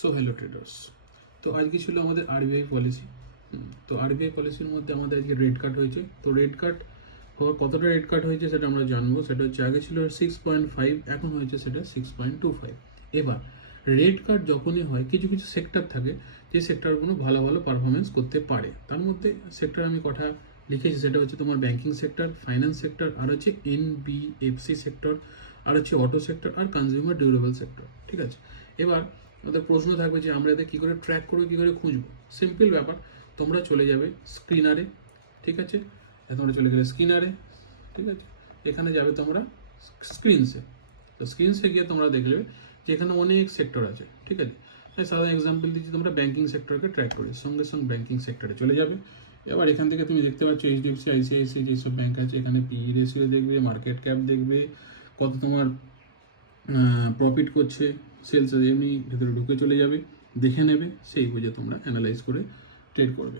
So hello traders, তো আজকে ছিল আমাদের আরবিআই পলিসি। তো আরবিআই পলিসির মধ্যে আমাদের আজকে রেট কাট হয়েছে। তো রেট কাট হওয়ার কতটা রেট কাট হয়েছে সেটা আমরা জানবো। সেটা হচ্ছে আগে ছিল 6.5, এখন হয়েছে সেটা 6.25। এবার রেট কাট যখনই হয় কিছু কিছু সেক্টর থাকে যে সেক্টরগুলো ভালো ভালো পারফরমেন্স করতে পারে। তার মধ্যে সেক্টর আমি কথা লিখেছি, সেটা হচ্ছে তোমার ব্যাঙ্কিং সেক্টর, ফাইন্যান্স সেক্টর, আর হচ্ছে এনবিএফসি সেক্টর, আর হচ্ছে অটো সেক্টর, আর কনজিউমার ডিউরেবল সেক্টর। ঠিক আছে, এবার আমাদের প্রশ্ন থাকবে যে আমরা এদের কী করে ট্র্যাক করবো, কী করে খুঁজবো। সিম্পল ব্যাপার, তোমরা চলে যাবে স্ক্রিনারে। ঠিক আছে, তোমরা চলে গেলে স্ক্রিনারে। ঠিক আছে, এখানে যাবে তোমরা স্ক্রিনসে। তো স্ক্রিনসে গিয়ে তোমরা দেখবে যে এখানে অনেক সেক্টর আছে। ঠিক আছে, সাধারণ এক্সাম্পল দিচ্ছি, তোমরা ব্যাঙ্কিং সেক্টরকে ট্র্যাক করে সঙ্গে সঙ্গে ব্যাঙ্কিং সেক্টরে চলে যাবে। এবার এখান থেকে তুমি দেখতে পাচ্ছ এইচডিএফসি, আইসিআইসি যেসব ব্যাঙ্ক আছে, এখানে পিই রেশিও দেখবে, মার্কেট ক্যাপ দেখবে, কত তোমার প্রফিট করছে, সেলস এমনি ভেতরে ঢুকে চলে যাবে, দেখে নেবে, সেই বুঝে তোমরা অ্যানালাইজ করে ট্রেড করবে।